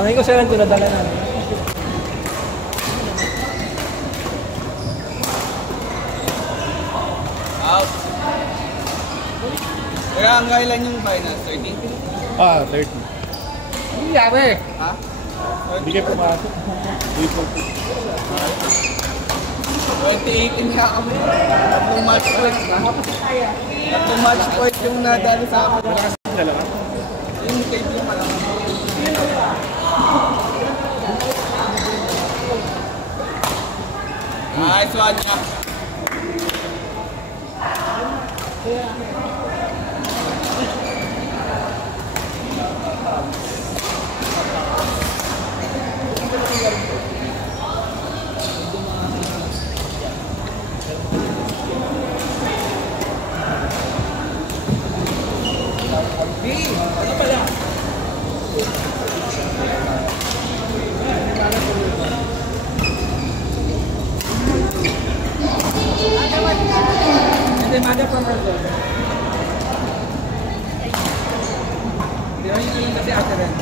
Tangin ko sila yung nadala namin. Out. Kaya ang kailan yung finals? 30? Ah, 30. Ano nangyari? Ha? Hindi kayo pumasok. Hindi po. 2018 nga kami. Tatlong match point na. Tatlong match point yung nadali sa akin. Wala kasi dalawa. Yung kaibigan pa lang. Nice one niya. Ano pala? Hindi, mother from her zone. Di ba yun lang kasi ate rin?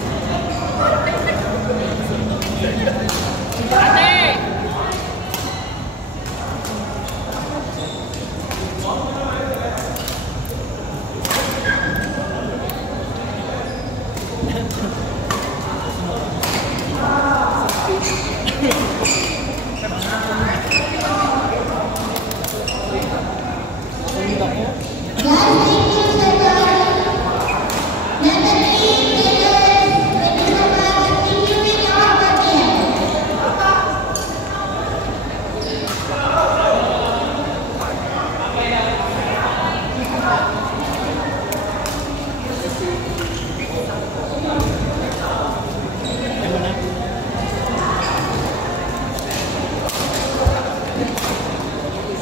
Ate!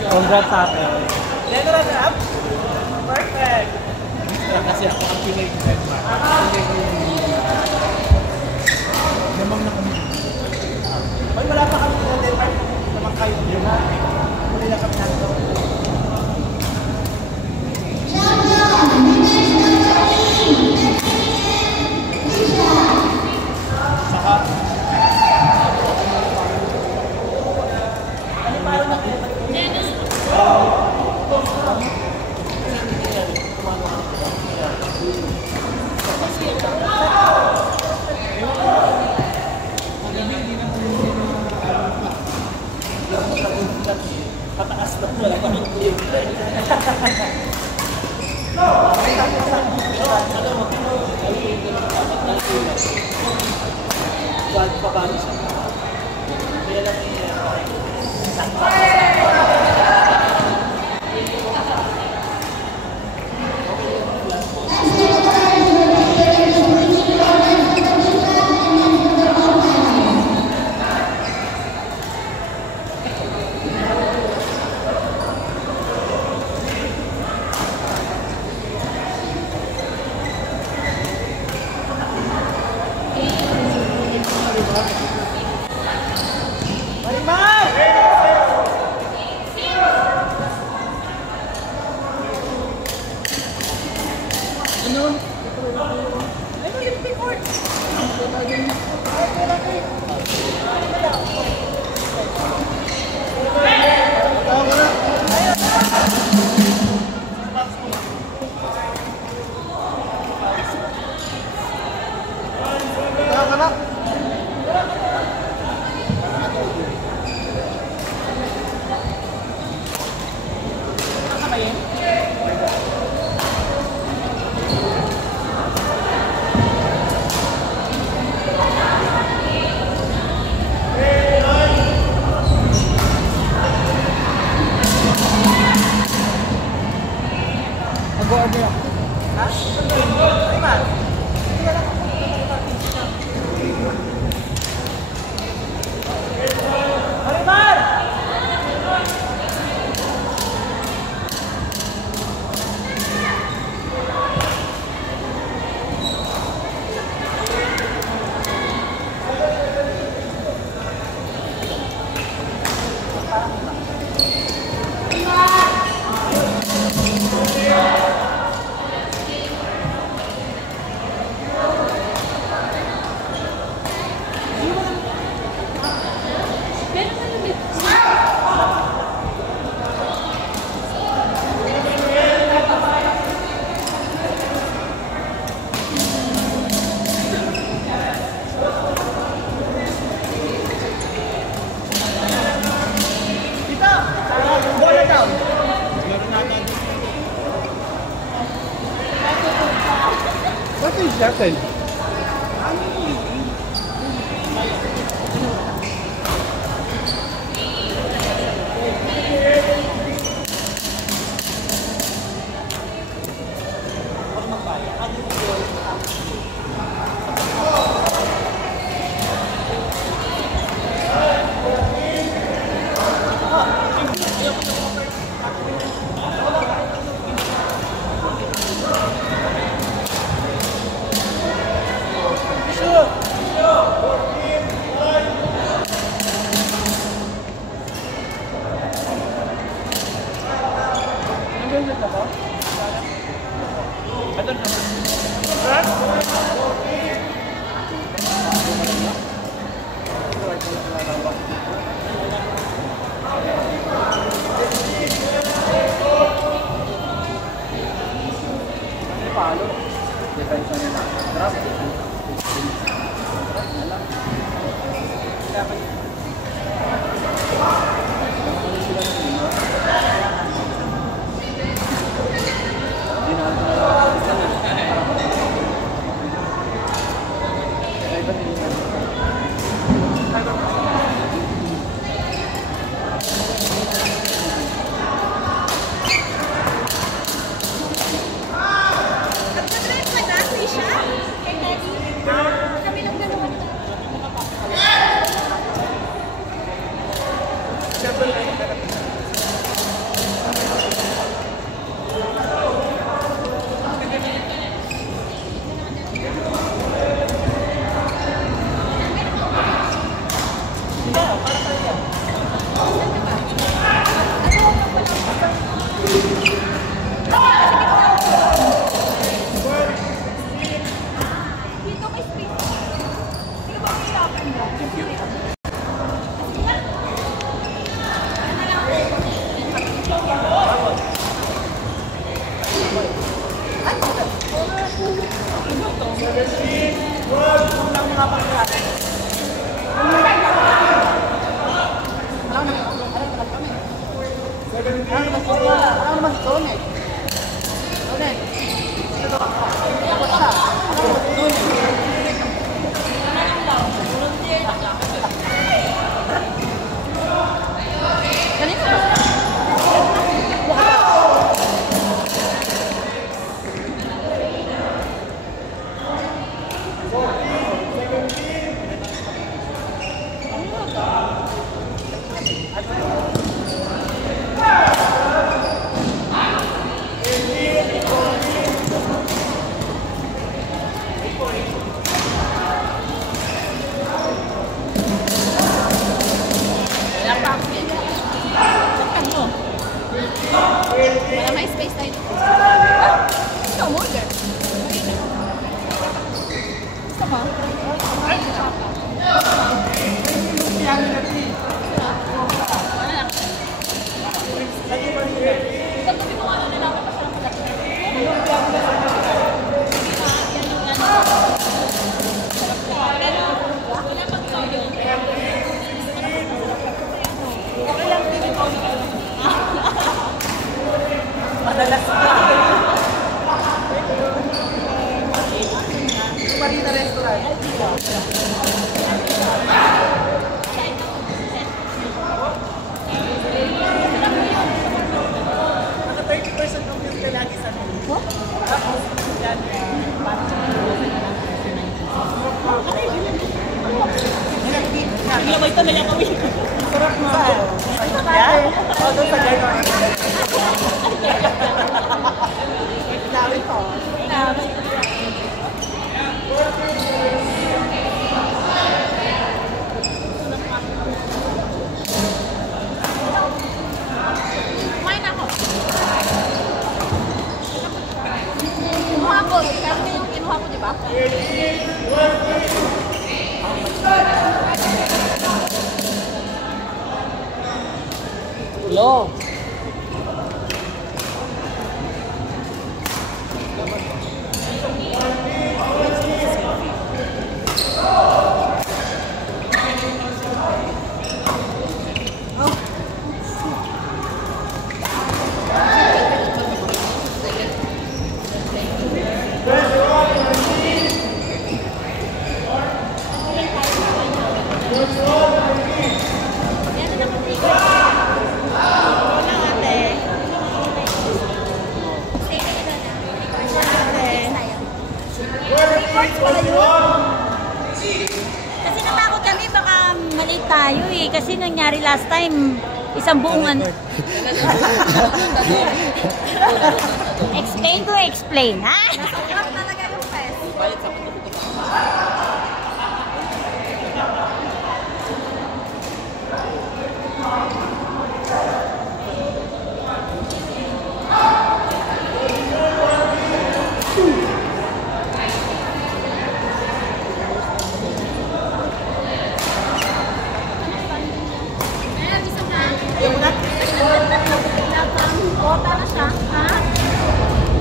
Congrats sa atin. Then run up. Perfect. Kasi ako ang pinag-event ba? Namang na kami. Ay, wala pa kami na Denmark. Namang kayo. Muli na kami nato. Saka. Ano parang na? Pataas na wala pa ng clip. Wag pa ba siya? Kaya lang natin. Wala may space tayo dito. Ah! Gusto mo, girl? Gusto mo? Ay, gusto mo. Wala lang. Ito, tuloy mo ano nila ako pa siya ng malaki. Wala pang toyo. Okay lang din ito. Madalas ka. Marina Restaurant. Naka 30% of yung lagi sa nito. Tapos, yan. Labay talaga kami. Sarap mo. Yan? O, doon sa gano'n. Lawin ko. Kumain ako. Kinuha ko. Kasi yung kinuha ko, di ba? Hello. nangyari last time? Isang buong ano. Explain ko, explain, ha? Nasakot talaga yung fest. Bota na siya, ha?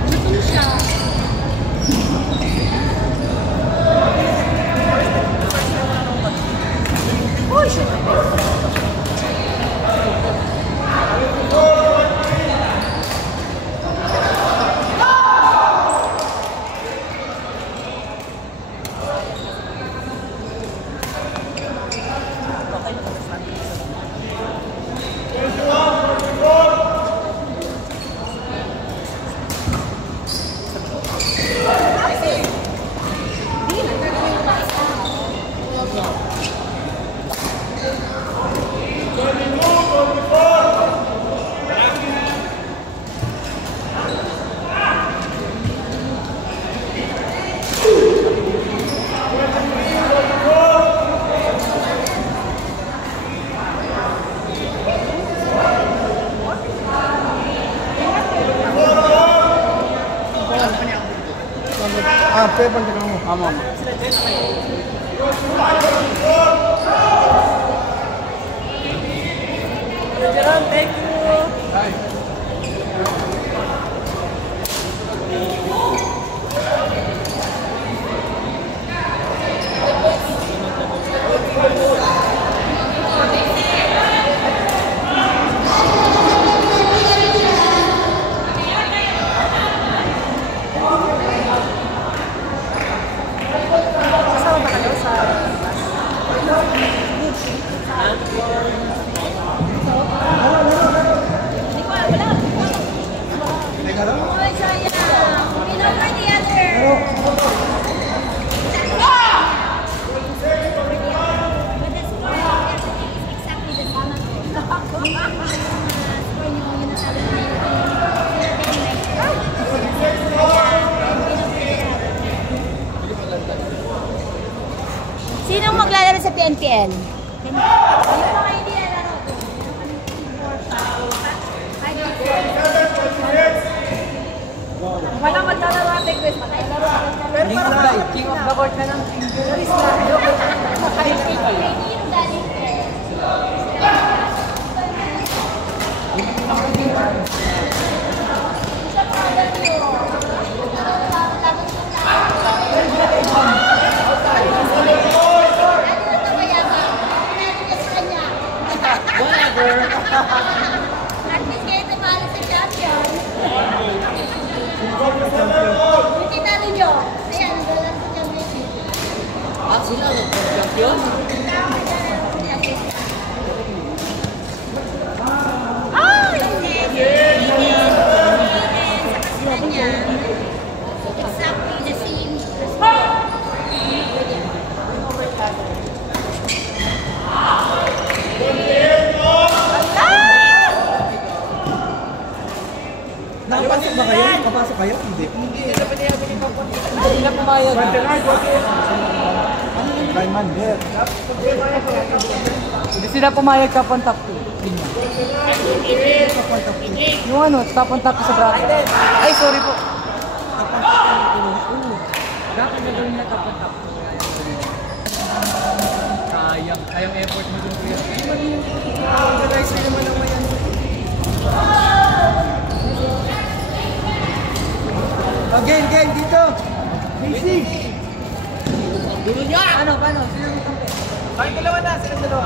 Gutom siya. Uy, shit. Pepan ka mo. Ama. Jerome, thank you. Uy, sayang. We know where the other. But the score of everything is exactly the same. Score niyo yung nasabi na Sinong maglalaro sa PNPL? yung mga hindi nalaro. Wala maglalaro ang Big West. Maglalaro ang Hindi ko na King of the court na lang. yung galing. At least kayo tumalo sa champion. Hindi talo nyo. Kaya nandun lang sa championship. Sila nag-champion? Ay! Sa kanya, exactly the same. Nakapasok ba kayo? Nakapasok kayo? Hindi. Hindi na pumayag. Rayman, here. Hindi sila pumayag top on top 2. Yung ano, top on top 2 sa bracket. Ay, sorry po. Dapat na gawin na top on top 2. Sayang effort mo dun kuya. Guys, hindi naman naman yan. Game, dito. Busy. Dulo niya! Ano, paano? Sino ang kampi? Ay, dalawa na, silang dalawa.